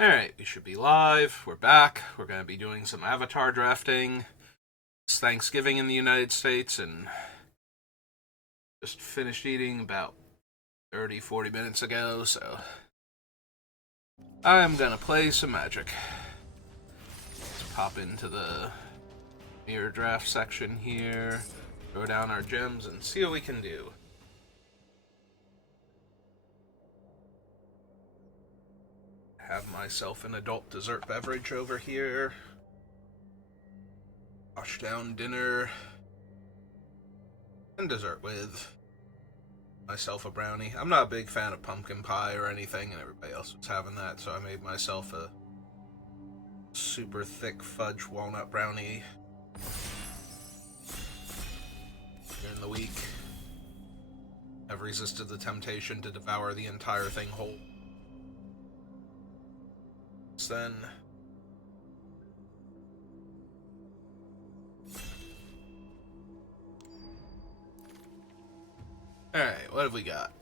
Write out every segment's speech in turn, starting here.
Alright, we should be live. We're back. We're going to be doing some avatar drafting. It's Thanksgiving in the United States, and just finished eating about 30-40 minutes ago, so I'm going to play some Magic. Let's pop into the mirror draft section here, throw down our gems, and see what we can do. Have myself an adult dessert beverage over here. Wash down dinner. And dessert with myself a brownie. I'm not a big fan of pumpkin pie or anything, and everybody else was having that, so I made myself a super thick fudge walnut brownie during the week. I've resisted the temptation to devour the entire thing whole. Then alright, what have we got?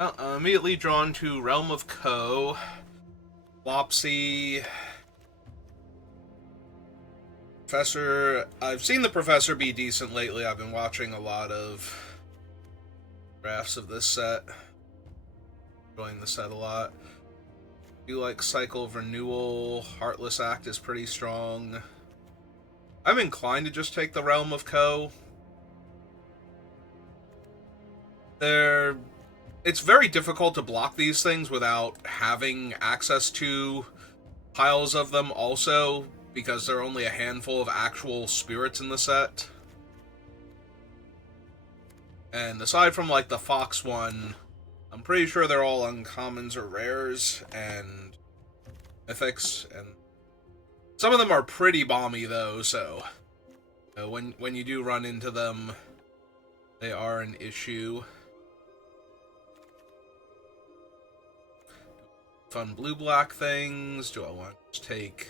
Well, I'm immediately drawn to Realm of Ko, Flopsy, Professor. I've seen the Professor be decent lately. I've been watching a lot of drafts of this set. Enjoying the set a lot. I do like Cycle of Renewal. Heartless Act is pretty strong. I'm inclined to just take the Realm of Ko. It's very difficult to block these things without having access to piles of them also, because there are only a handful of actual spirits in the set. And aside from like the Fox one, I'm pretty sure they're all uncommons or rares and mythics, and some of them are pretty bomby though, so when you do run into them, they are an issue. Fun blue-black things. Do I want to take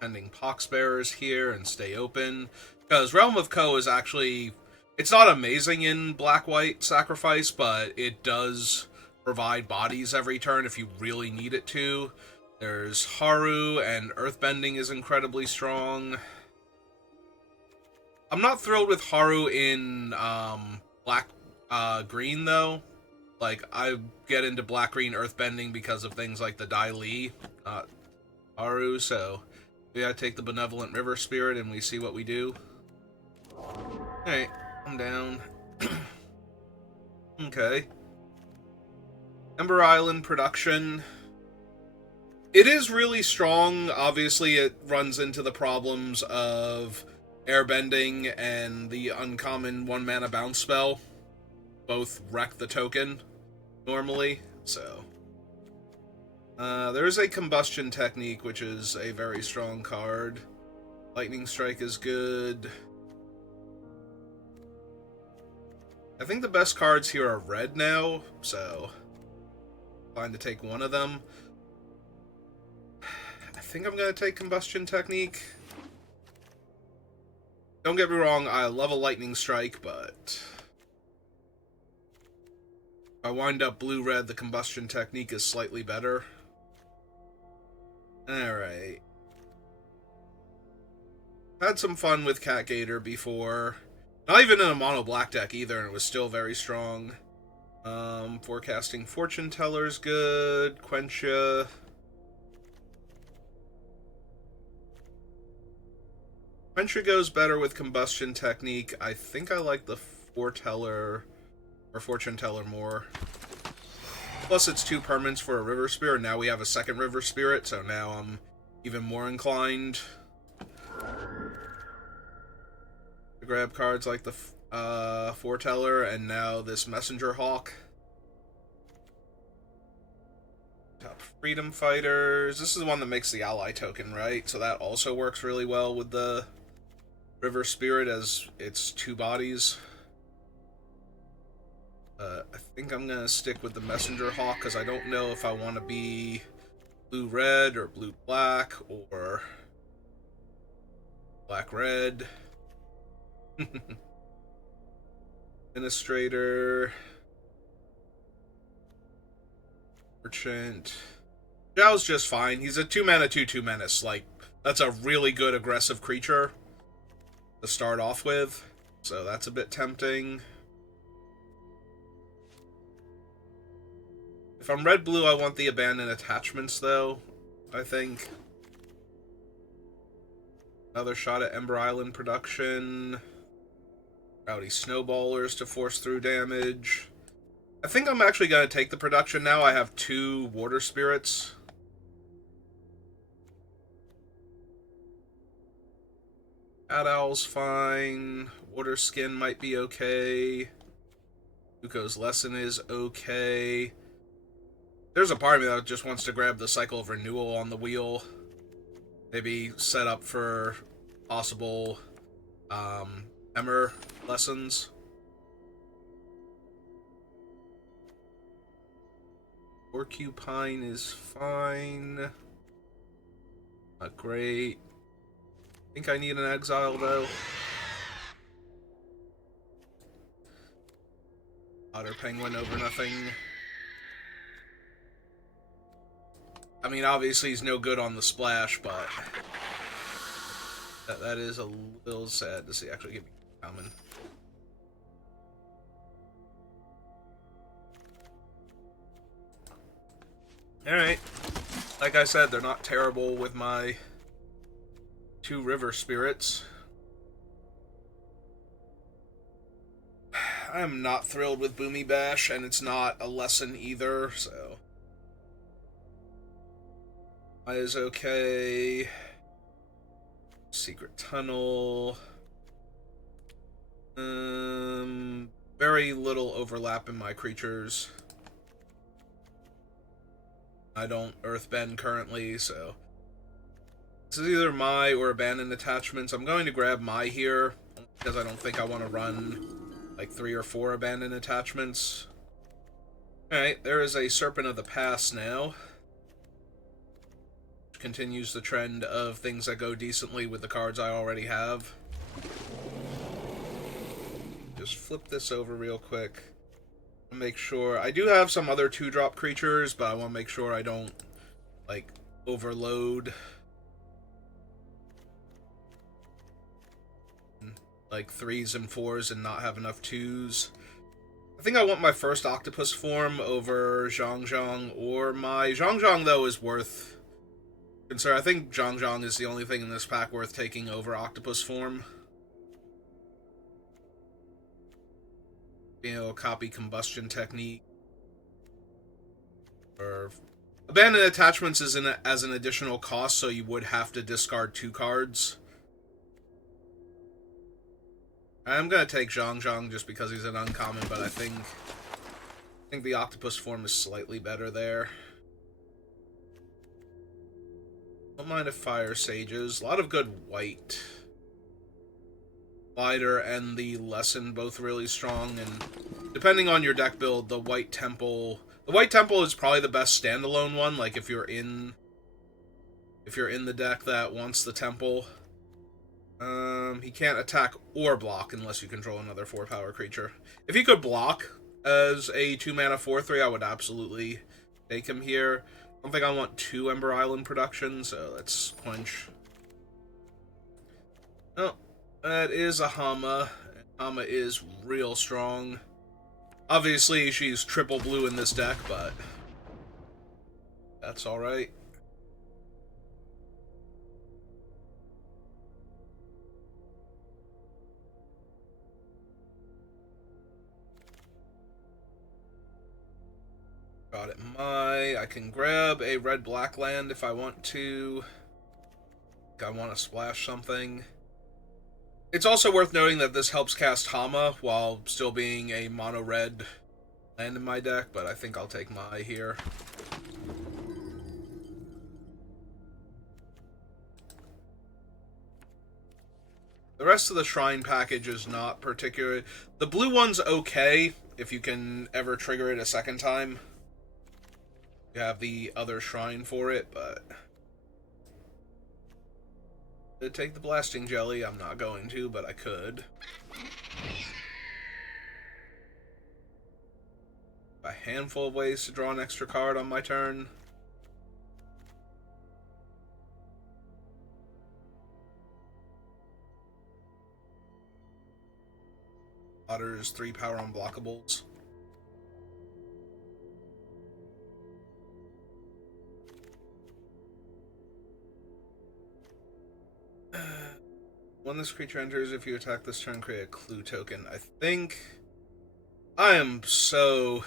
pending Poxbearers here and stay open? Because Realm of Ko is actually... It's not amazing in black-white sacrifice, but it does provide bodies every turn if you really need it to. There's Haru, and Earthbending is incredibly strong. I'm not thrilled with Haru in black-green, though. Like, I get into black-green earthbending because of things like the Dai Li, Haru, so we gotta take the Benevolent River Spirit and we see what we do. Alright, I'm down. Okay. Ember Island production. It is really strong. Obviously, it runs into the problems of airbending and the uncommon 1-mana bounce spell. Both wreck the token normally, so there is a combustion technique, which is a very strong card. Lightning Strike is good. I think the best cards here are red now, so fine to take one of them. I think I'm gonna take combustion technique. Don't get me wrong, I love a Lightning Strike, but if I wind up blue-red, the combustion technique is slightly better. Alright. Had some fun with Cat Gator before. Not even in a mono black deck either, and it was still very strong. Forecasting Fortune Teller's good. Quencha. Quencha goes better with combustion technique. I think I like the Foreteller or Fortune Teller more. Plus, it's 2 permanents for a River Spirit. Now we have a second River Spirit, so now I'm even more inclined to grab cards like the Foreteller and now this Messenger Hawk. Top Freedom Fighters. This is the one that makes the ally token, right? So that also works really well with the River Spirit as it's 2 bodies. I think I'm going to stick with the Messenger Hawk because I don't know if I want to be blue-red or blue-black or black-red. Administrator. Merchant. Zhao's just fine. He's a 2-mana 2/2 menace. Like, that's a really good aggressive creature to start off with. So that's a bit tempting. If I'm red-blue, I want the abandoned attachments, though, I think. Another shot at Ember Island production. Rowdy Snowballers to force through damage. I think I'm actually going to take the production now. I have 2 Water Spirits. Cat Owl's fine. Water Skin might be okay. Zuko's Lesson is okay. There's a part of me that just wants to grab the Cycle of Renewal on the wheel. Maybe set up for possible Emmer lessons. Porcupine is fine. Not great. I think I need an exile, though. Otter Penguin over nothing. I mean, obviously he's no good on the splash, but that is a little sad to see. Actually, give me common. Alright. Like I said, they're not terrible with my 2 river spirits. I'm not thrilled with Boomy Bash, and it's not a lesson either, so is okay. Secret Tunnel. Very little overlap in my creatures. I don't Earthbend currently, so this is either my or abandoned attachments. I'm going to grab my here because I don't think I want to run like 3 or 4 abandoned attachments. Alright, there is a Serpent of the Past now. Which continues the trend of things that go decently with the cards I already have. Just flip this over real quick. Make sure I do have some other 2-drop creatures, but I want to make sure I don't like overload like 3s and 4s and not have enough 2s. I think I want my first octopus form over Zhang, or my Zhang though is worth consider. I think Zhang is the only thing in this pack worth taking over octopus form. You know, copy combustion technique. Or abandoned attachments is as an additional cost, so you would have to discard 2 cards. I'm gonna take Zhang just because he's an uncommon, but I think the octopus form is slightly better there. Don't mind if Fire Sages. A lot of good white. Lighter and the Lesson both really strong, and depending on your deck build, the White Temple is probably the best standalone one. Like if you're in the deck that wants the Temple, he can't attack or block unless you control another 4-power creature. If he could block as a 2-mana 4/3, I would absolutely take him here. I don't think I want 2 Ember Island production, so let's quench. Oh. That is a Hama. Hama is real strong. Obviously, she's triple blue in this deck, but that's alright. Got it. I can grab a red-black land if I want to. I want to splash something. It's also worth noting that this helps cast Hama while still being a mono-red land in my deck, but I think I'll take Mai here. The rest of the Shrine package is not particular. The blue one's okay if you can ever trigger it a second time. You have the other Shrine for it, but to take the Blasting Jelly, I'm not going to, but I could. A handful of ways to draw an extra card on my turn. Otter's 3 power unblockables. When this creature enters, if you attack this turn, create a clue token. I think I am so...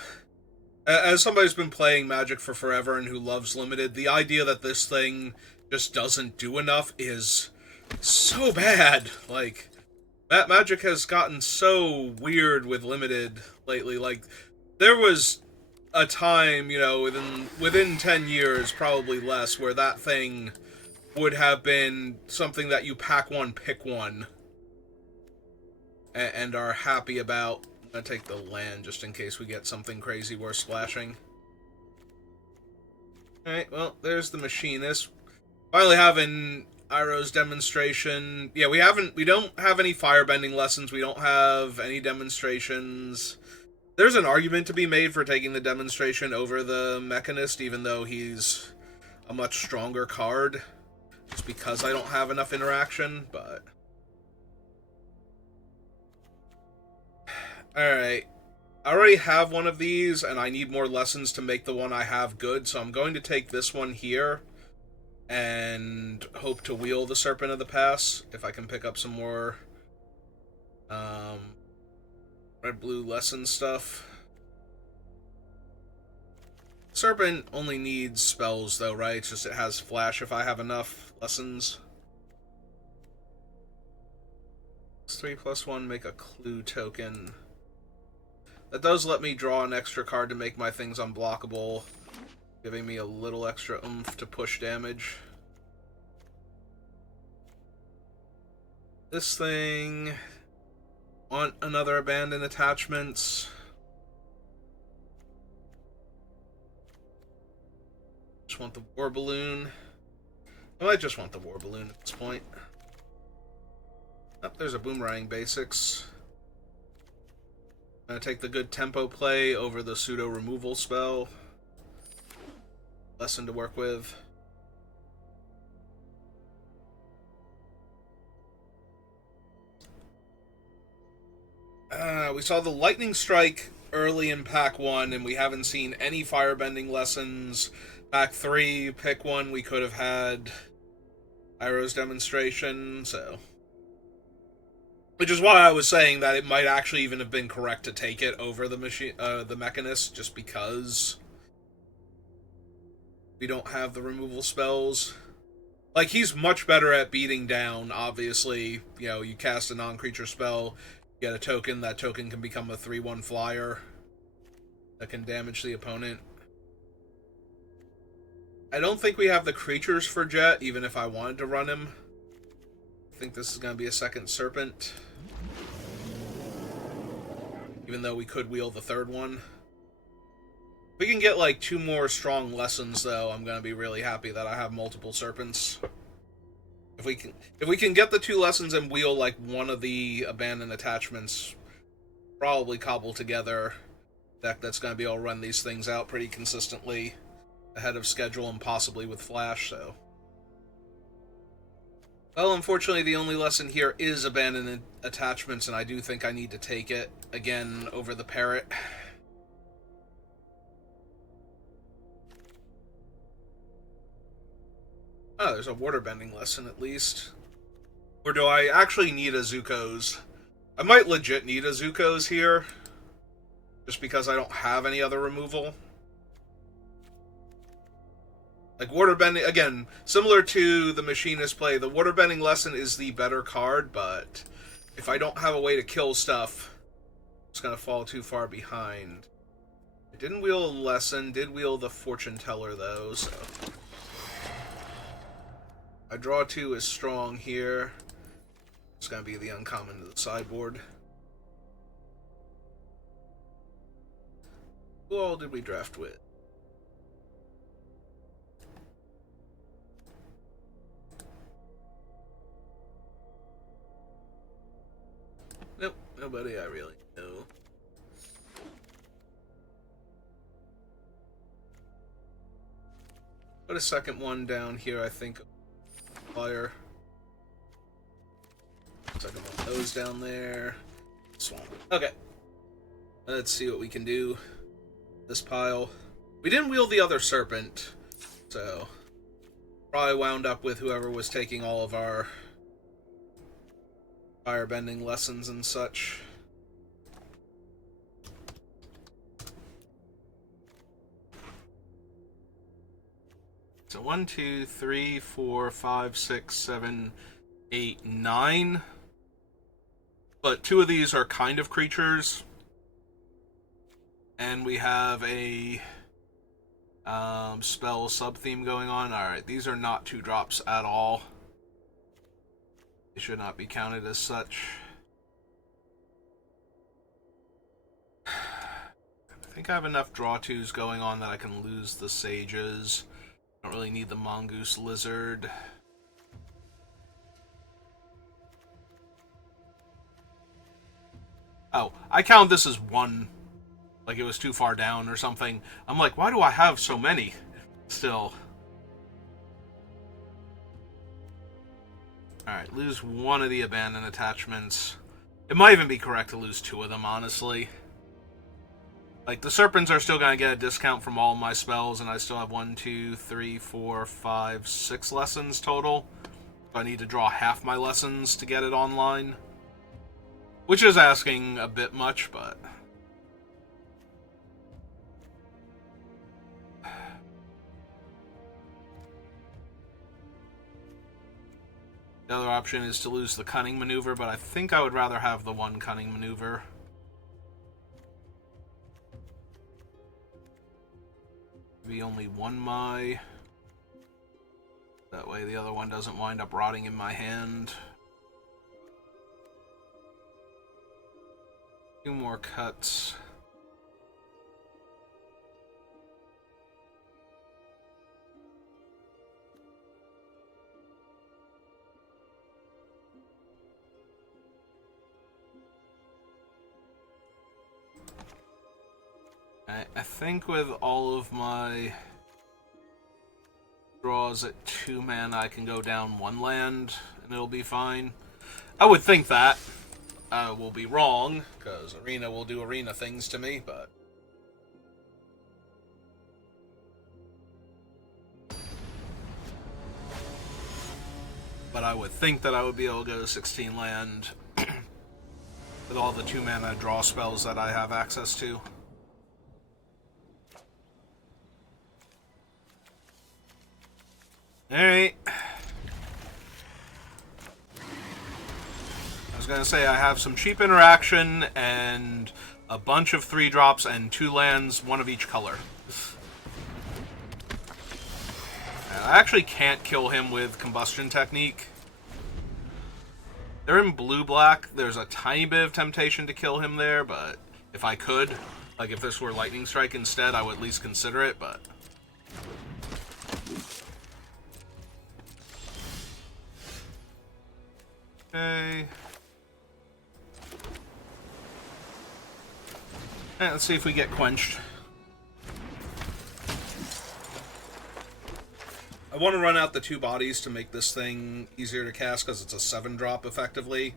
As somebody who's been playing Magic for forever and who loves Limited, the idea that this thing just doesn't do enough is so bad. Like, that Magic has gotten so weird with Limited lately. Like, there was a time, you know, within 10 years, probably less, where that thing would have been something that you pack one, pick one, and are happy about. I'm gonna take the land just in case we get something crazy worth splashing. Alright, well, there's the Machinist. Finally having Iroh's demonstration. Yeah, we don't have any firebending lessons, we don't have any demonstrations. There's an argument to be made for taking the demonstration over the Mechanist, even though he's a much stronger card. Just because I don't have enough interaction, but... Alright. I already have one of these, and I need more lessons to make the one I have good, so I'm going to take this one here, and hope to wheel the Serpent of the Pass, if I can pick up some more, red-blue lesson stuff. Serpent only needs spells, though, right? It's just it has flash if I have enough lessons. 3+1, make a clue token. That does let me draw an extra card to make my things unblockable, giving me a little extra oomph to push damage. This thing... Want another Abandoned Attachments. Just want the War Balloon. I might just want the War Balloon at this point. Oh, there's a Boomerang Basics. I'm gonna take the good tempo play over the pseudo removal spell. Lesson to work with. We saw the Lightning Strike early in Pack 1, and we haven't seen any firebending lessons. Pack 3, pick one, we could have had Iroh's demonstration, so... Which is why I was saying that it might actually even have been correct to take it over the Mechanist, just because we don't have the removal spells. Like, he's much better at beating down, obviously. You know, you cast a non-creature spell, you get a token, that token can become a 3/1 flyer that can damage the opponent. I don't think we have the creatures for Jet, even if I wanted to run him. I think this is going to be a second Serpent. Even though we could wheel the third one. If we can get like 2 more strong lessons, though, I'm going to be really happy that I have multiple Serpents. If we can get the 2 lessons and wheel like one of the Abandoned Attachments, probably cobble together a deck that's going to be able to run these things out pretty consistently ahead of schedule and possibly with Flash, so... Well, unfortunately, the only lesson here is Abandoned Attachments, and I do think I need to take it, again, over the Parrot. Oh, there's a waterbending lesson, at least. Or do I actually need a Zuko's? I might legit need a Zuko's here, just because I don't have any other removal. Like, waterbending, again, similar to the Machinist play, the waterbending lesson is the better card, but if I don't have a way to kill stuff, it's going to fall too far behind. I didn't wheel a lesson, did wheel the Fortune Teller, though, so... I draw 2 is strong here. It's going to be the uncommon to the sideboard. Who all did we draft with? Nope, nobody I really know. Put a second one down here, I think. Fire. Second one of those down there. Swamp. Okay. Let's see what we can do. This pile. We didn't wheel the other serpent, so probably wound up with whoever was taking all of our firebending lessons and such. So 1, 2, 3, 4, 5, 6, 7, 8, 9. But 2 of these are kind of creatures. And we have a spell sub-theme going on. Alright, these are not 2-drops at all. They should not be counted as such. I think I have enough draw 2s going on that I can lose the sages. I don't really need the mongoose lizard. Oh, I count this as 1. Like it was too far down or something. I'm like, why do I have so many still? Alright, lose 1 of the abandoned attachments. It might even be correct to lose 2 of them, honestly. Like, the serpents are still going to get a discount from all my spells, and I still have 1, 2, 3, 4, 5, 6 lessons total. So I need to draw half my lessons to get it online. Which is asking a bit much, but... The other option is to lose the cunning maneuver, but I think I would rather have the 1 cunning maneuver. Maybe only 1 my. That way the other one doesn't wind up rotting in my hand. 2 more cuts. I think with all of my draws at 2 mana, I can go down 1 land and it'll be fine. I would think that. I will be wrong, because Arena will do Arena things to me, but... But I would think that I would be able to go to 16 land with all the 2 mana draw spells that I have access to. Alright. I was gonna say I have some cheap interaction and a bunch of 3-drops and 2 lands, 1 of each color. And I actually can't kill him with Combustion Technique. They're in blue-black. There's a tiny bit of temptation to kill him there, but if I could, like if this were Lightning Strike instead, I would at least consider it, but... Okay. Alright, let's see if we get quenched. I want to run out the 2 bodies to make this thing easier to cast, because it's a 7-drop effectively.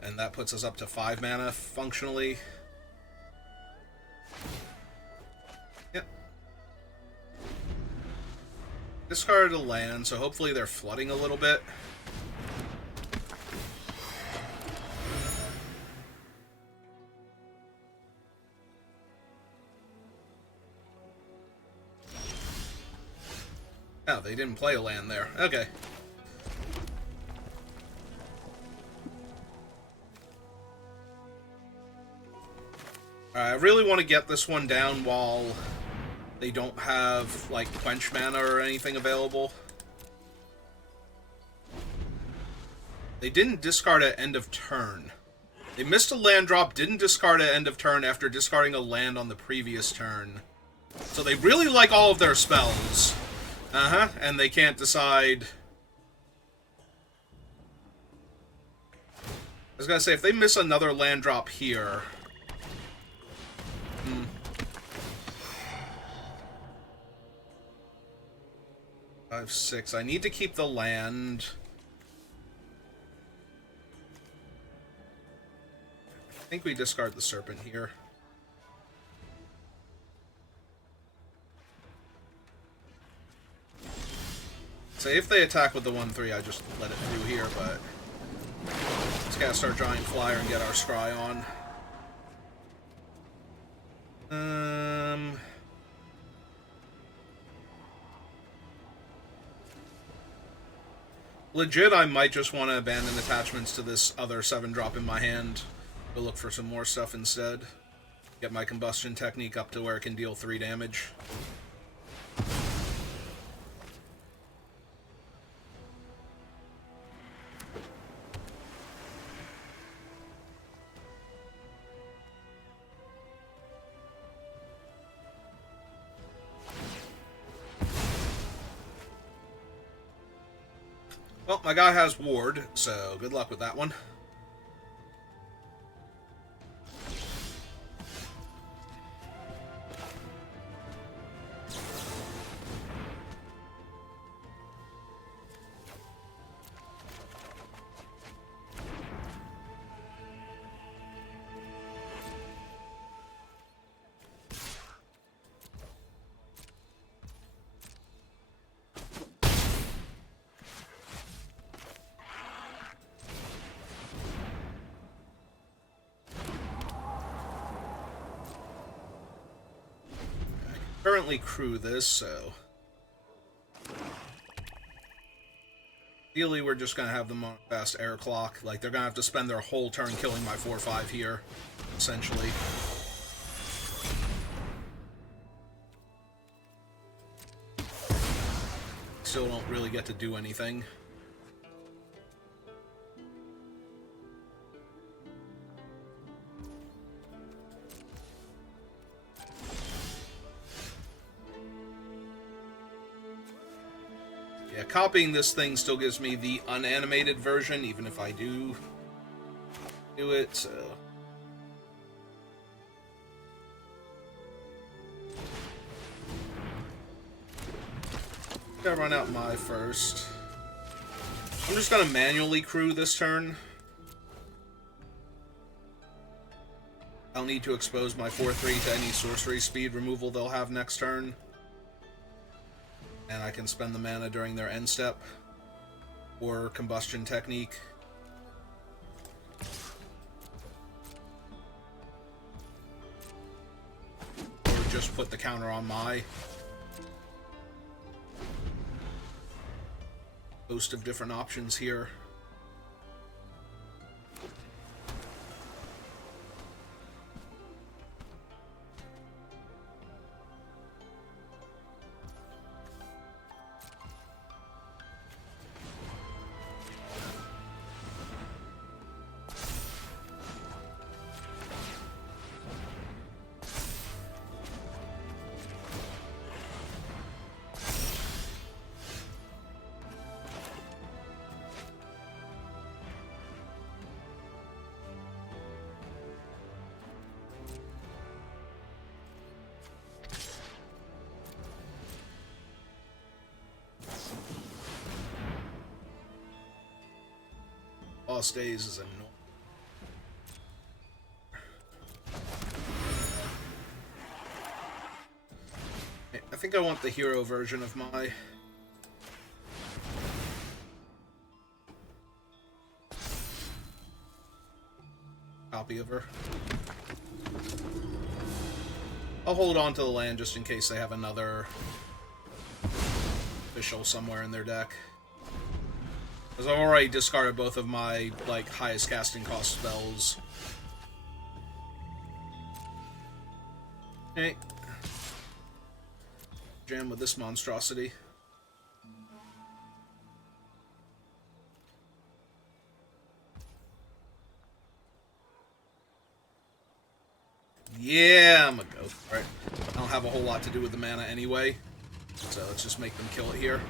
And that puts us up to 5 mana functionally. Yep. Discarded a land, so hopefully they're flooding a little bit. Oh, they didn't play a land there. Okay. Alright, I really want to get this one down while they don't have, like, quench mana or anything available. They didn't discard at end of turn. They missed a land drop, didn't discard at end of turn after discarding a land on the previous turn. So they really like all of their spells. Uh-huh, and they can't decide... I was gonna say, if they miss another land drop here... 5, 6. I need to keep the land. I think we discard the serpent here. So if they attack with the 1/3, I just let it through here, but let's cast our giant flyer and get our scry on. Legit, I might just want to abandon attachments to this other 7-drop in my hand. Go look for some more stuff instead. Get my combustion technique up to where it can deal 3 damage. Well, my guy has ward, so good luck with that one. Currently crew this, so ideally we're just gonna have them on fast air clock. Like, they're gonna have to spend their whole turn killing my 4/5 here, essentially. Still don't really get to do anything. Yeah, copying this thing still gives me the unanimated version, even if I do it, so... Gotta run out my first. I'm just gonna manually crew this turn. I'll need to expose my 4/3 to any sorcery speed removal they'll have next turn. And I can spend the mana during their end step. Or combustion technique. Or just put the counter on my host of different options here. Lost Days is annoying. I think I want the hero version of my... copy of her. I'll hold on to the land just in case they have another official somewhere in their deck. Because I've already discarded both of my, like, highest casting cost spells. Okay. Jam with this monstrosity. Yeah, I'm gonna go for it. I don't have a whole lot to do with the mana anyway, so let's just make them kill it here.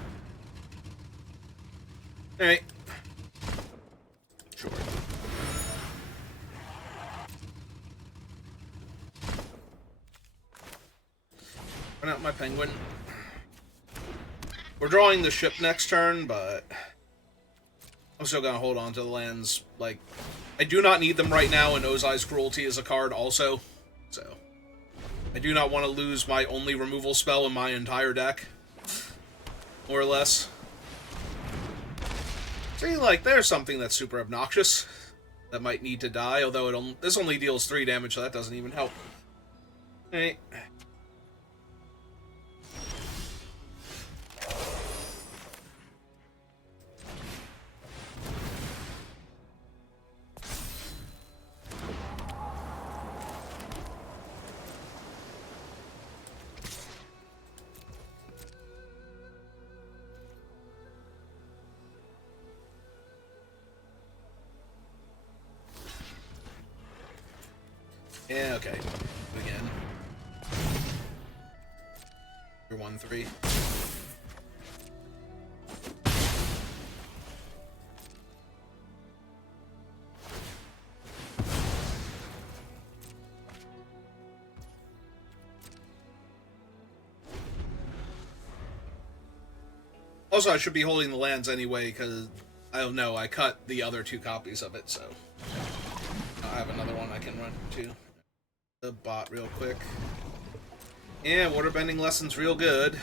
Alright. Sure. Run out my penguin. We're drawing the ship next turn, but I'm still gonna hold on to the lands. Like, I do not need them right now, and Ozai's Cruelty is a card also. So, I do not want to lose my only removal spell in my entire deck. More or less. See, like, there's something that's super obnoxious that might need to die, although this only deals 3 damage, so that doesn't even help. Alright. Yeah, okay. Again. You're 1-3. Also, I should be holding the lands anyway, because, I don't know, I cut the other 2 copies of it, so I have another one I can run too. The bot real quick. Yeah, waterbending lesson's real good.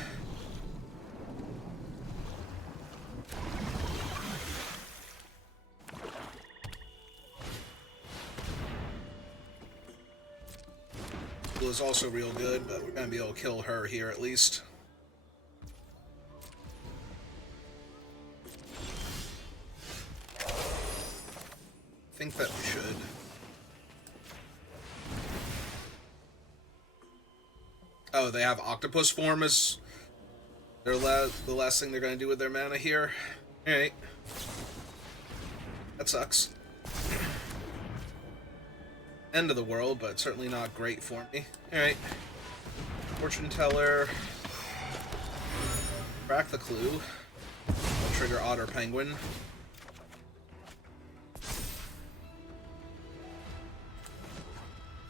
Blue is also real good, but we're gonna be able to kill her here at least. I think that we should. Oh, they have octopus form as their the last thing they're going to do with their mana here. Alright. That sucks. End of the world, but certainly not great for me. Alright. Fortune Teller. Crack the clue. I'll trigger Otter Penguin.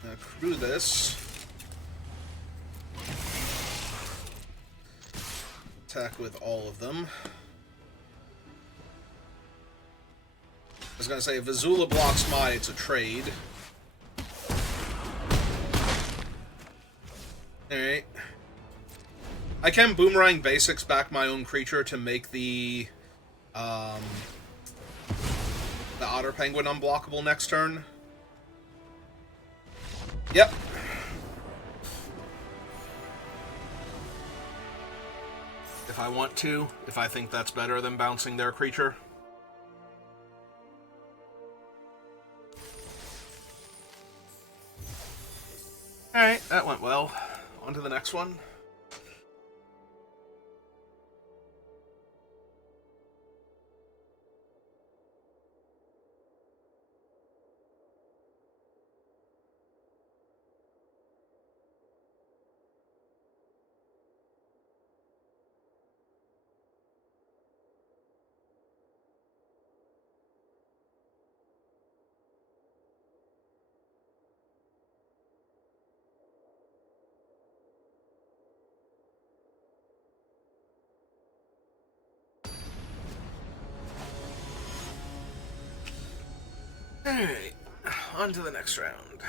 Accrue this. Attack with all of them. I was gonna say, if Azula blocks mine, it's a trade. Alright. I can Boomerang Basics back my own creature to make the Otter Penguin unblockable next turn. Yep. If I want to, if I think that's better than bouncing their creature. Alright, that went well. On to the next one. Alright, on to the next round.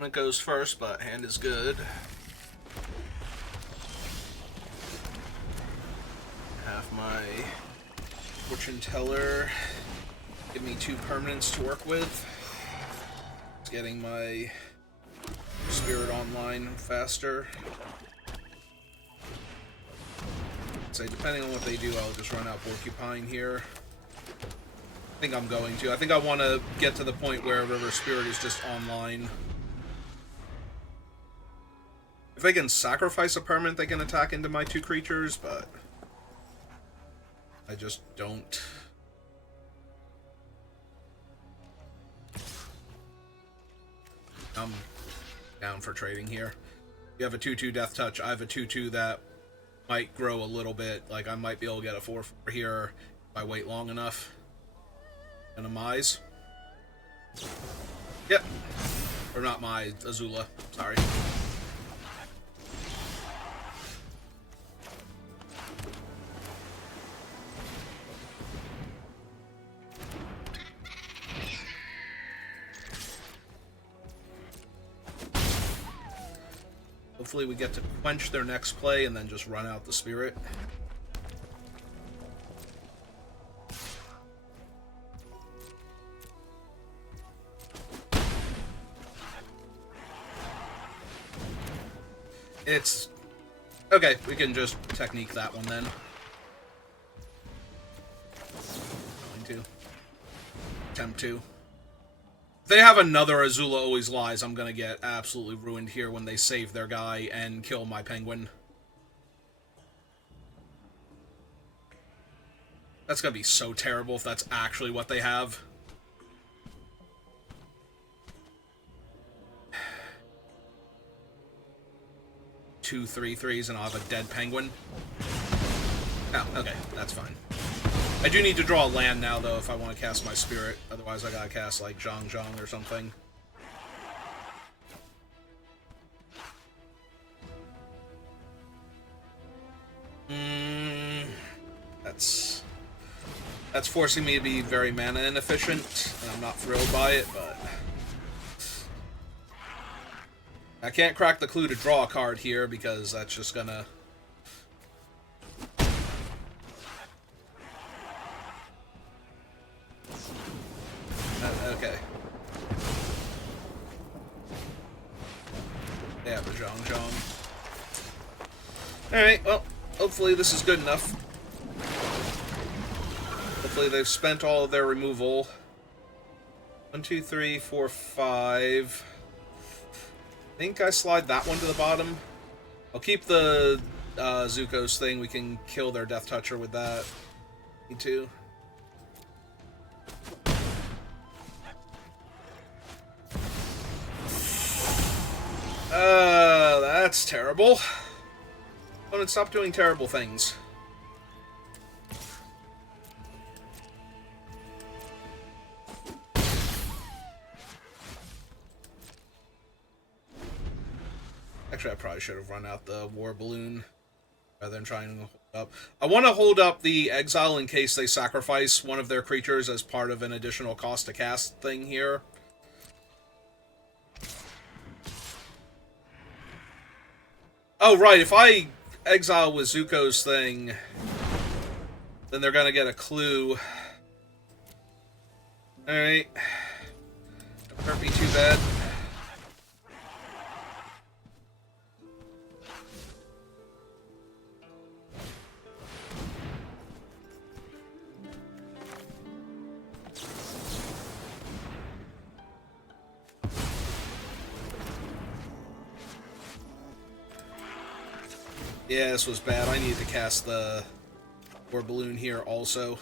It goes first, but hand is good. Have my Fortune Teller give me 2 permanents to work with. It's getting my Spirit online faster. Say, depending on what they do, I'll just run out Porcupine here. I think I'm going to. I think I want to get to the point where River Spirit is just online. If they can sacrifice a permanent, they can attack into my 2 creatures, but I just don't. I'm down for trading here. You have a 2/2 Death Touch. I have a 2/2 that might grow a little bit. Like, I might be able to get a 4/4 here if I wait long enough. Minimize. Yep. Or not my Azula. Sorry. hopefully we get to quench their next play and then just run out the spirit. It's... okay, we can just technique that one then. Going to. Attempt to. If they have another Azula Always Lies, I'm gonna get absolutely ruined here when they save their guy and kill my penguin. That's gonna be so terrible if that's actually what they have. Two 3/3s and I'll have a dead penguin. Oh, okay, that's fine. I do need to draw a land now, though, if I want to cast my spirit. Otherwise, I gotta cast, like, Zhang Zhang or something. That's forcing me to be very mana inefficient, and I'm not thrilled by it, but... I can't crack the clue to draw a card here, because that's just gonna... okay. Yeah, but Zhang Zhang. Alright, well, hopefully this is good enough. Hopefully they've spent all of their removal. 1, 2, 3, 4, 5. I think I slide that one to the bottom. I'll keep the Zuko's thing. We can kill their Death Toucher with that. Me too. That's terrible. Opponent, stop doing terrible things. Actually, I probably should have run out the War Balloon rather than trying to hold up. I want to hold up the Exile in case they sacrifice one of their creatures as part of an additional cost to cast thing here. Oh, right, if I exile with Zuko's thing, then they're gonna get a clue. Alright. Don't hurt me too bad. Yeah, this was bad. I needed to cast the War Balloon here also.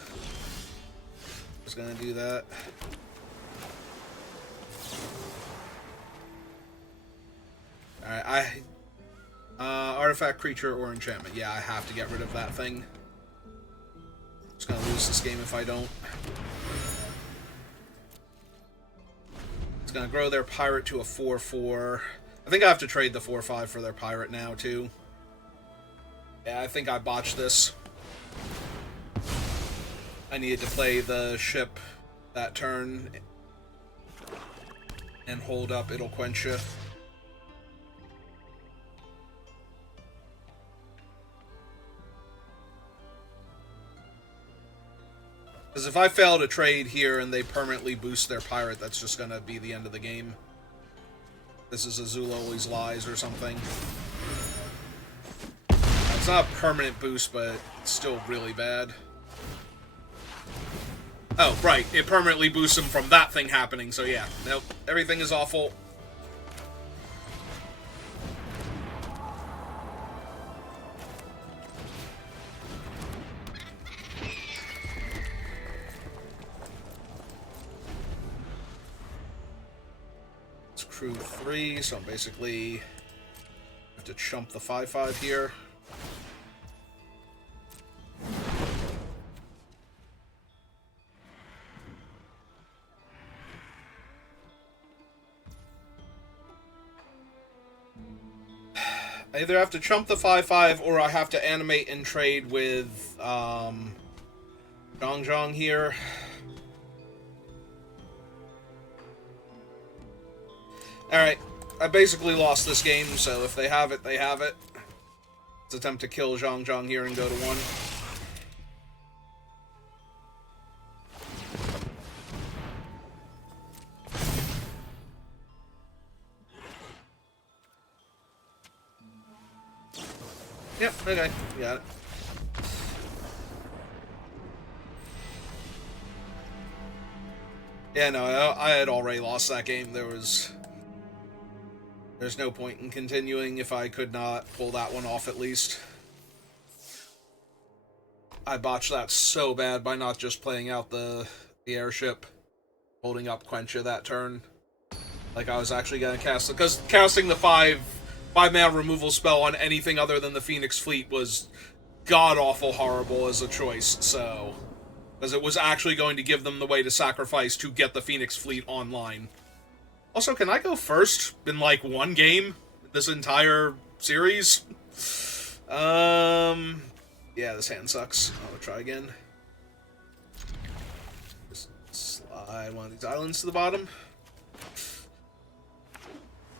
Just gonna do that. Alright, artifact, creature, or enchantment. Yeah, I have to get rid of that thing. Just gonna lose this game if I don't. It's gonna grow their pirate to a 4/4. I think I have to trade the 4/5 for their pirate now, too. Yeah, I think I botched this. I needed to play the ship that turn and hold up, it'll quench you. Because if I fail to trade here and they permanently boost their pirate, that's just going to be the end of the game. This is Azula Always Lies or something. It's not a permanent boost, but it's still really bad. Oh, right. It permanently boosts him from that thing happening, so yeah. Nope. Everything is awful. It's crew 3, so I'm basically have to chump the 5/5 here. I either have to chump the 5/5 or I have to animate and trade with Zhang Zhang here. Alright, I I basically lost this game, so if they have it, they have it. Let's attempt to kill Zhang Zhang here and go to 1. Yep, okay, you got it. Yeah, no, I had already lost that game. There's no point in continuing if I could not pull that one off at least. I botched that so bad by not just playing out the airship, holding up Quencha that turn. Like I was actually gonna cast it, because casting the 5-mana removal spell on anything other than the Phoenix Fleet was god-awful horrible as a choice, so... Because it was actually going to give them the way to sacrifice to get the Phoenix Fleet online. Also, can I go first in, like, one game? This entire series? Yeah, this hand sucks. I'll try again. Just slide one of these islands to the bottom.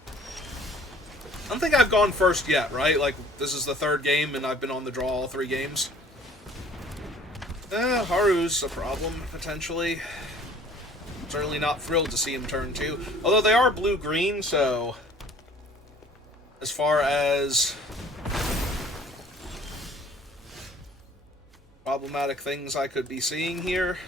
I don't think I've gone first yet, right? Like, this is the 3rd game, and I've been on the draw all 3 games. Haru's a problem, potentially. Certainly not thrilled to see him turn 2. Although they are blue-green, so... As far as... problematic things I could be seeing here...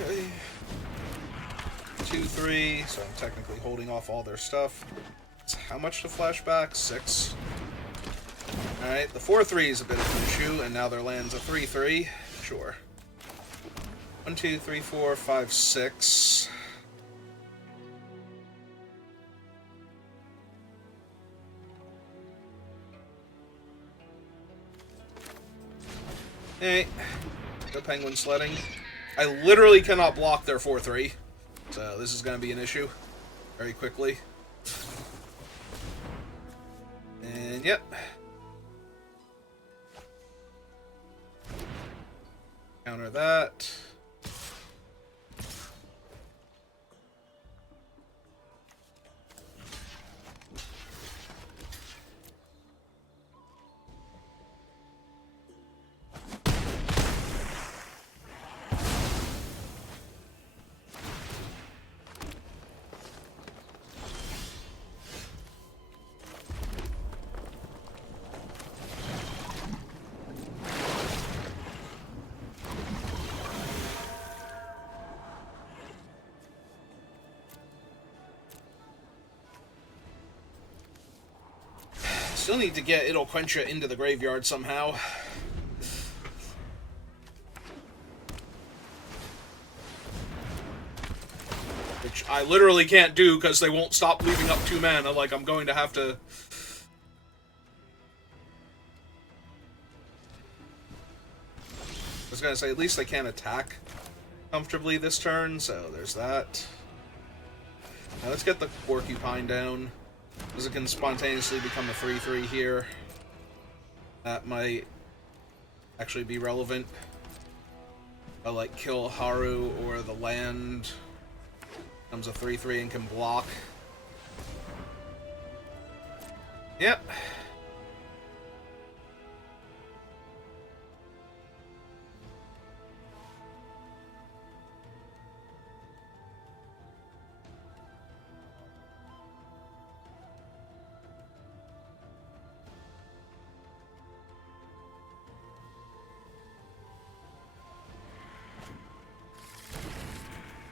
Okay. 2, 3, so I'm technically holding off all their stuff. How much to flashback? 6. Alright, the 4-3 is a bit of an issue, and now their land's a 3-3. Sure. 1, 2, 3, 4, 5, 6. Hey, go penguin sledding. I literally cannot block their 4-3, so this is going to be an issue very quickly. And yep. Counter that. Still need to get It'll Quencha into the graveyard somehow. Which I literally can't do because they won't stop leaving up 2 mana. Like, I'm going to have to... I was going to say, at least they can't attack comfortably this turn, so there's that. Now let's get the Porcupine down. Because it can spontaneously become a 3-3 here. That might actually be relevant. I'll, like, kill Haru or the land. Becomes a 3-3 and can block. Yep.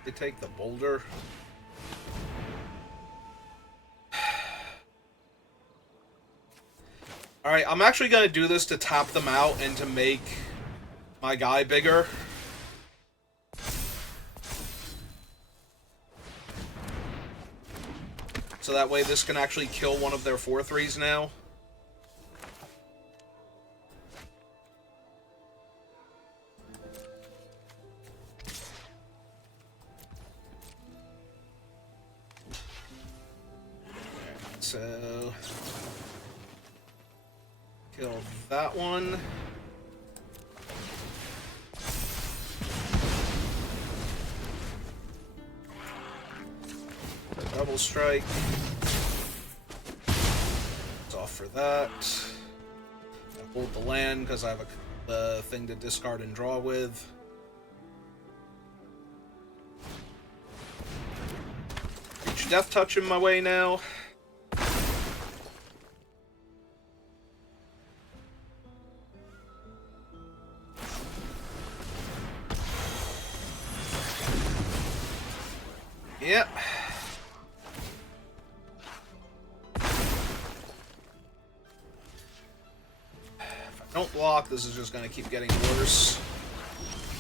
They take the boulder. Alright, I'm actually going to do this to tap them out and to make my guy bigger. So that way this can actually kill one of their 4-3s now. So, kill that one. double strike. It's off for that. I hold the land because I have the thing to discard and draw with. Reach Death Touch in my way now. Yep. If I don't block, this is just going to keep getting worse.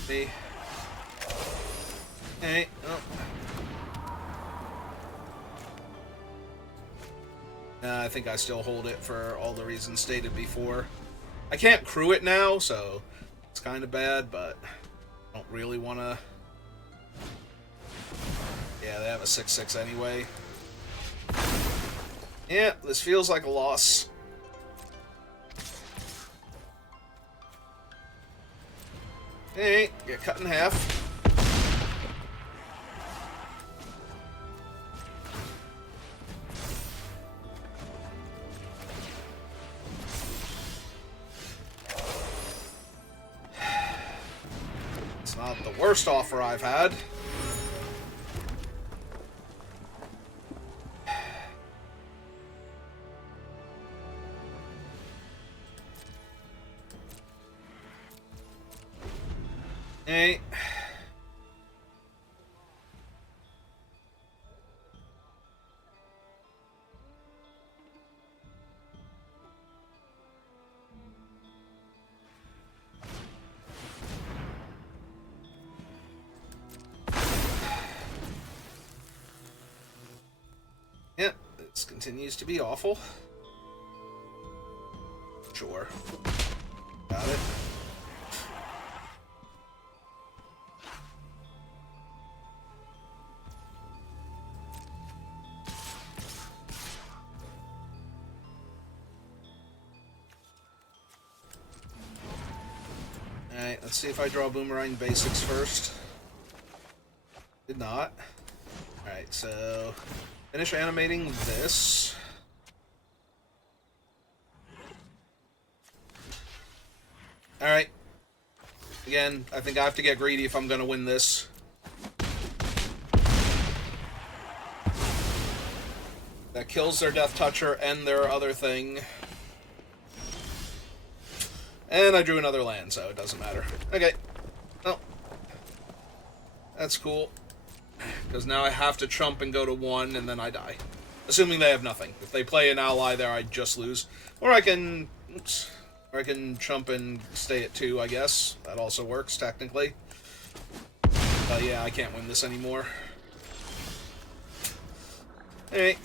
See? Hey, oh. I think I still hold it for all the reasons stated before. I can't crew it now, so it's kind of bad, but I don't really want to... Yeah, they have a 6/6 anyway. Yeah, this feels like a loss. Hey, get cut in half. It's not the worst offer I've had. Hey. Yep, this continues to be awful. Sure. Got it. Alright, let's see if I draw Boomerang Basics first. Did not. Alright, so... Finish animating this. Alright. Again, I think I have to get greedy if I'm going to win this. That kills their Death Toucher and their other thing. And I drew another land, so it doesn't matter. Okay. Oh. That's cool. Because now I have to chump and go to 1, and then I die. Assuming they have nothing. If they play an ally there, I just lose. Or I can... Oops. Or I can chump and stay at 2, I guess. That also works, technically. But yeah, I can't win this anymore. Hey.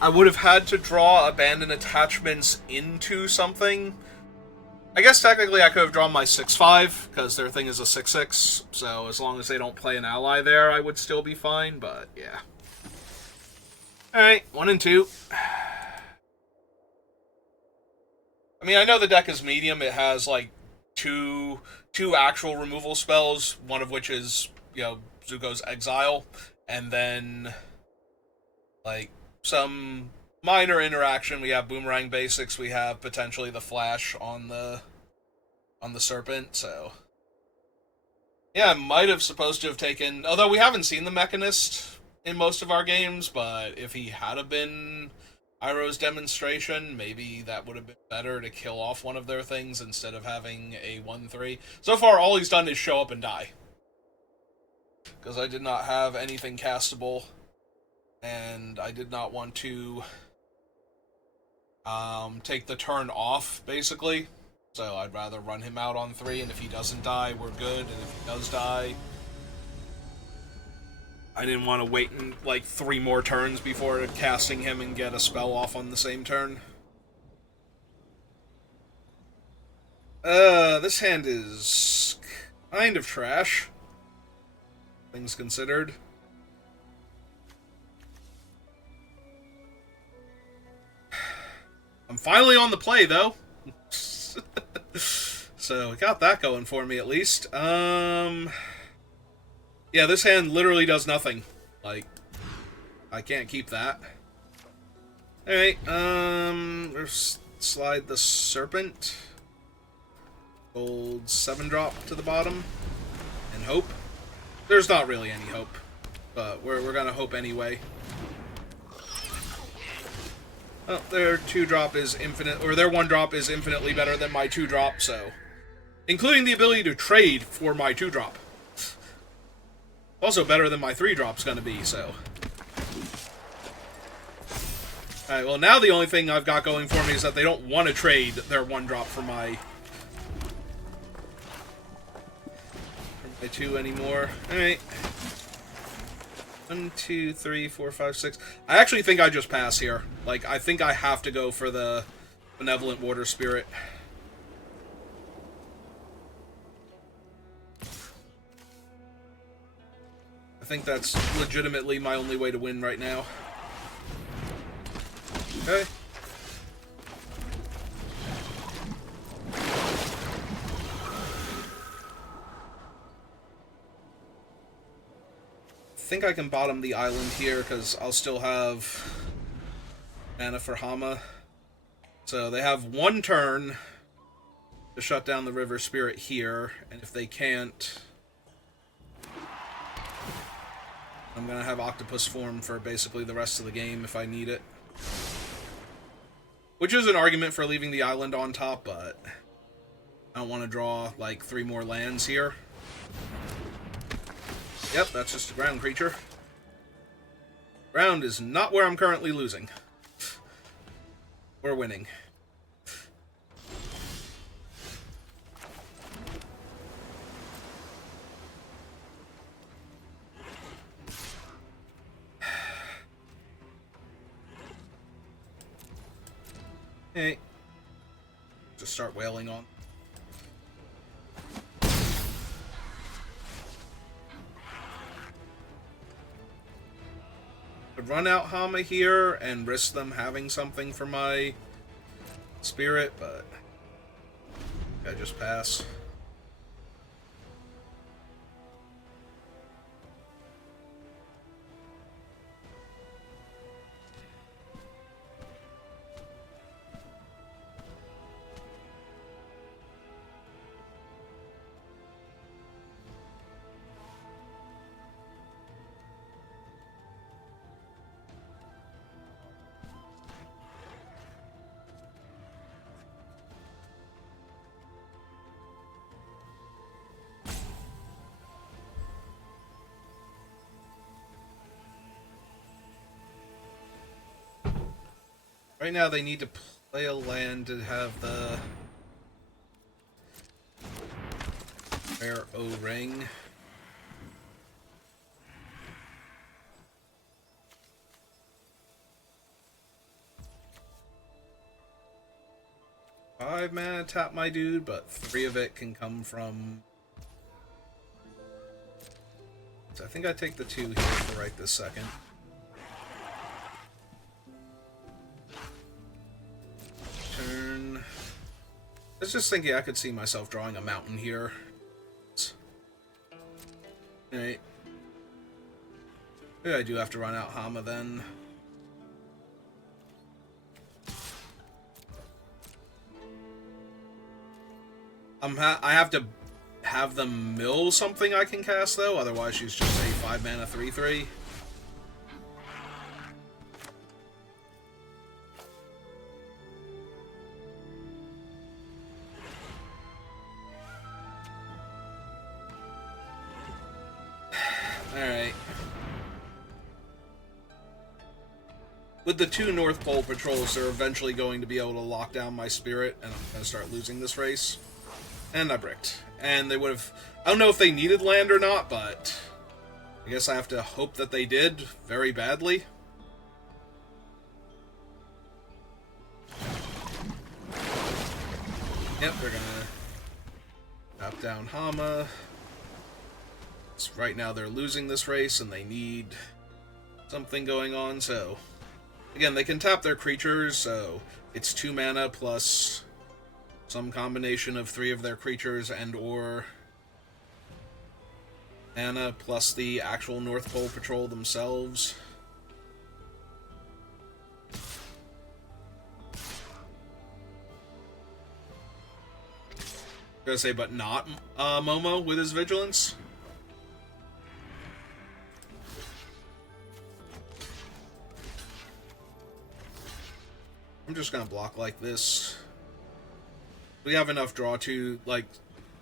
I would have had to draw abandoned attachments into something. I guess technically I could have drawn my 6/5, because their thing is a 6/6, so as long as they don't play an ally there, I would still be fine, but yeah. Alright, 1 and 2. I mean, I know the deck is medium, it has, like, two actual removal spells, one of which is, you know, Zuko's Exile, and then, like, some minor interaction. We have Boomerang Basics, we have potentially the Flash on the Serpent, so... Yeah, I might have supposed to have taken... Although we haven't seen the Mechanist in most of our games, but if he had have been Iroh's demonstration, maybe that would have been better to kill off one of their things instead of having a 1/3. So far, all he's done is show up and die. Because I did not have anything castable, and I did not want to take the turn off, basically. So I'd rather run him out on 3, and if he doesn't die, we're good, and if he does die, I didn't want to wait in, like, 3 more turns before casting him and get a spell off on the same turn. This hand is kind of trash, things considered. I'm finally on the play, though. So, I got that going for me, at least. Yeah, this hand literally does nothing. Like, I can't keep that. Alright, let's slide the Serpent. Gold 7-drop to the bottom. And hope. There's not really any hope. But we're gonna hope anyway. Well, their 2-drop is infinite, or their 1-drop is infinitely better than my 2-drop, so... Including the ability to trade for my 2-drop. Also better than my 3-drop's gonna be, so... Alright, well now the only thing I've got going for me is that they don't want to trade their 1-drop for my 2 anymore. Alright. 1, 2, 3, 4, 5, 6. I actually think I just pass here. Like, I think I have to go for the Benevolent Water Spirit. I think that's legitimately my only way to win right now. Okay. I think I can bottom the island here because I'll still have mana for Hama. So they have 1 turn to shut down the River Spirit here, and if they can't, I'm gonna have Octopus form for basically the rest of the game if I need it. Which is an argument for leaving the island on top, but I don't want to draw like 3 more lands here. Yep, that's just a ground creature. Ground is not where I'm currently losing. We're winning. Hey. Just start wailing on. I'd run out Hama here and risk them having something for my spirit, but I just pass. Right now they need to play a land to have the rare O-ring. Five mana tap my dude, but 3 of it can come from... So I think I take the 2 here for right this second. Turn. I was just thinking I could see myself drawing a mountain here. Alright. Maybe I do have to run out Hama then. I have to have them mill something I can cast though, otherwise she's just a 5 mana 3/3. Alright. With the 2 North Pole patrols, they're eventually going to be able to lock down my spirit, and I'm going to start losing this race. And I bricked. And they would have... I don't know if they needed land or not, but... I guess I have to hope that they did very badly. Yep, they're going to tap down Hama. Right now they're losing this race, and they need something going on, so... Again, they can tap their creatures, so it's 2 mana plus... some combination of 3 of their creatures and or Mana plus the actual North Pole Patrol themselves. I'm gonna say, but not Momo with his Vigilance. I'm just gonna block like this. We have enough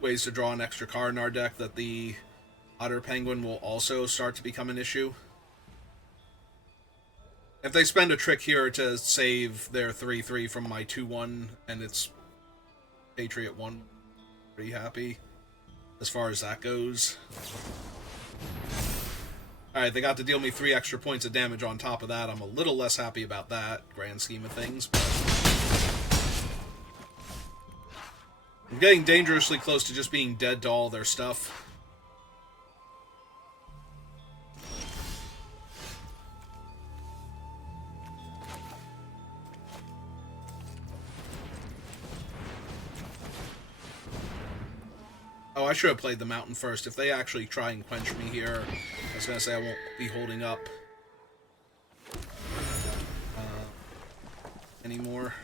ways to draw an extra card in our deck that the Otter Penguin will also start to become an issue. If they spend a trick here to save their 3/3 from my 2/1 and it's Patriot 1, pretty happy as far as that goes. Alright, they got to deal me 3 extra points of damage on top of that. I'm a little less happy about that, grand scheme of things, but I'm getting dangerously close to just being dead to all their stuff. Oh, I should have played the mountain first. If they actually try and quench me here, I was going to say I won't be holding up anymore.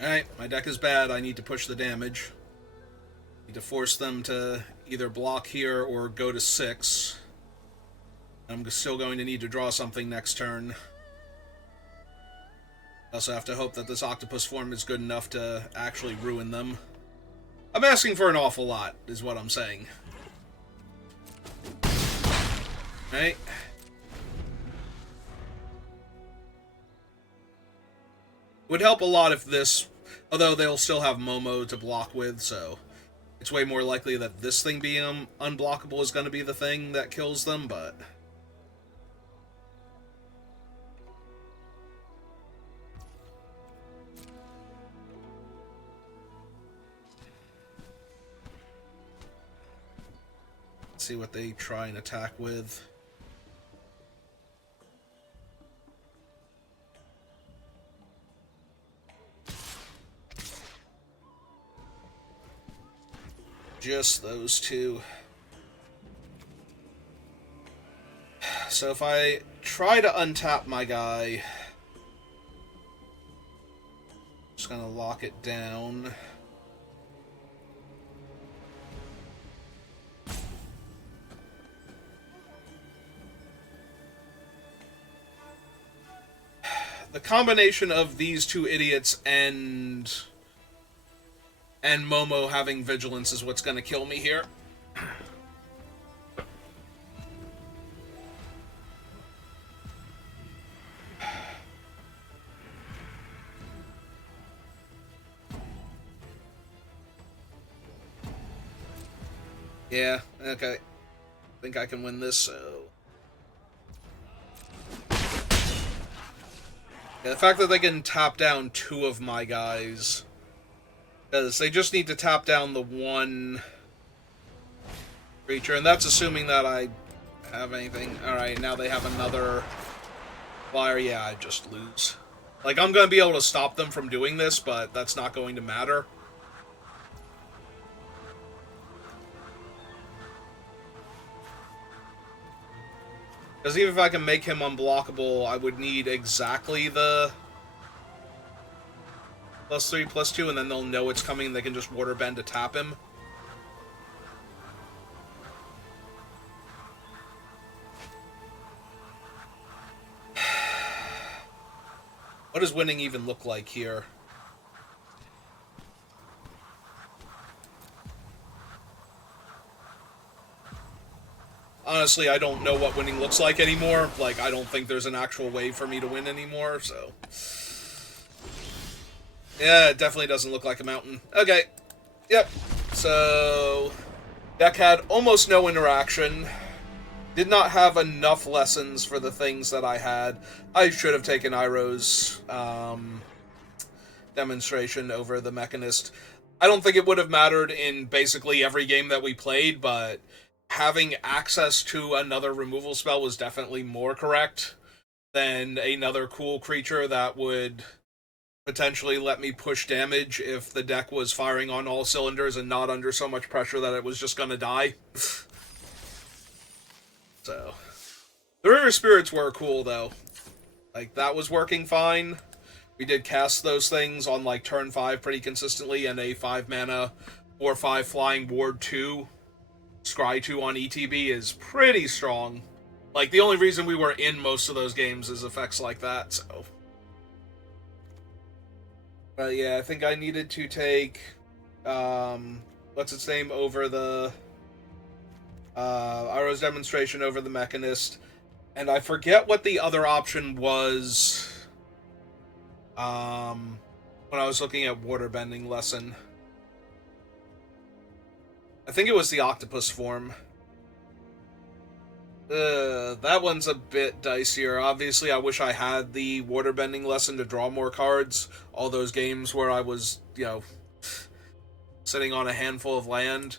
Alright, my deck is bad. I need to push the damage. Need to force them to either block here or go to 6. I'm still going to need to draw something next turn. I also have to hope that this octopus form is good enough to actually ruin them. I'm asking for an awful lot, is what I'm saying. Alright. Would help a lot if this... Although they'll still have Momo to block with, so... It's way more likely that this thing being unblockable is going to be the thing that kills them, but... Let's see what they try and attack with. Just those two. So if I try to untap my guy, just gonna lock it down. The combination of these two idiots and Momo having Vigilance is what's going to kill me here. Yeah, okay. I think I can win this, so... Yeah, the fact that they can tap down 2 of my guys... Because they just need to tap down the one creature, and that's assuming that I have anything. Alright, now they have another flyer. Yeah, I just lose. Like, I'm going to be able to stop them from doing this, but that's not going to matter. Because even if I can make him unblockable, I would need exactly the... +3/+2, and then they'll know it's coming and they can just waterbend to tap him. What does winning even look like here? Honestly, I don't know what winning looks like anymore. Like, I don't think there's an actual way for me to win anymore, so... Yeah, it definitely doesn't look like a mountain. Okay. Yep. So... Deck had almost no interaction. Did not have enough lessons for the things that I had. I should have taken Iroh's demonstration over the Mechanist. I don't think it would have mattered in basically every game that we played, but having access to another removal spell was definitely more correct than another cool creature that would potentially let me push damage if the deck was firing on all cylinders and not under so much pressure that it was just gonna die. So, the River Spirits were cool, though. Like, that was working fine. We did cast those things on, like, turn 5 pretty consistently, and a 5-mana, 4/5 flying ward 2, scry 2 on ETB is pretty strong. Like, the only reason we were in most of those games is effects like that, so... But yeah, I think I needed to take, what's its name, over the, Iroh's demonstration over the Mechanist, and I forget what the other option was, when I was looking at Waterbending lesson. I think it was the Octopus form. That one's a bit dicier. Obviously, I wish I had the Waterbending lesson to draw more cards. All those games where I was, you know, sitting on a handful of land.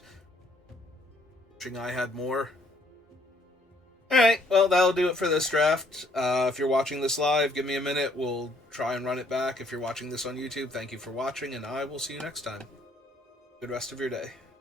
Wishing I had more. Alright, well, that'll do it for this draft. If you're watching this live, give me a minute. We'll try and run it back. If you're watching this on YouTube, thank you for watching, and I will see you next time. Good rest of your day.